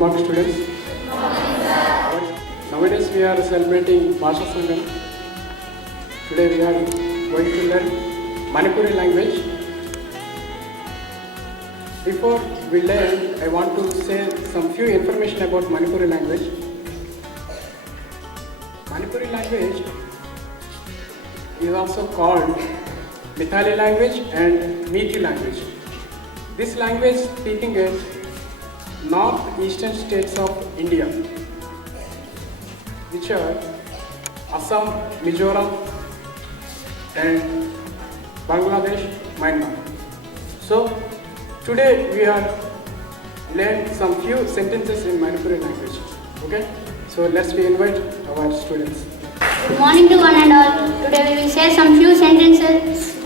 morning, students. Nowadays we are celebrating Bhasha Sangam. Today we are going to learn Manipuri language. Before we learn, I want to say some few information about Manipuri language. Manipuri language is also called Mithali language and Methi language. This language speaking in northeastern states of India, which are Assam, Mizoram and Bangladesh, Myanmar. So today we are learn some few sentences in Manipuri language. Okay? So let's invite our students. Good morning to one and all. Today we will say some few sentences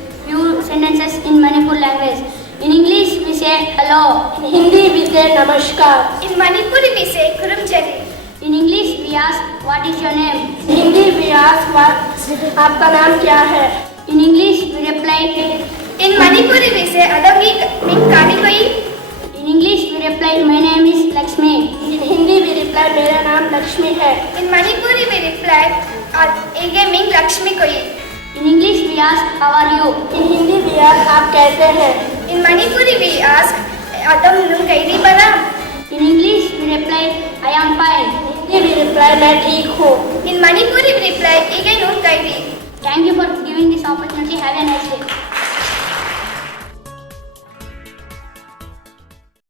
in Manipuri language. In English we say hello. In Hindi we say namaskar. In Manipuri we say kurumjari. In English we ask what is your name. In Hindi we ask आपका नाम क्या है. In English we reply. In Manipuri we say adamgi min kani koi. In English we reply my name is Lakshmi. In Hindi we reply मेरा नाम लक्ष्मी है. In Manipuri we reply ege min Lakshmi koi. In English we ask how are you. In Hindi we ask आप कैसे हैं. In Manipuri we ask adam nun kairi bana. In English we reply I am fine. In Hindi we reply मैं ठीक हूँ. In Manipuri we reply ege nun kairi. Thank you for giving this opportunity. Have a nice day.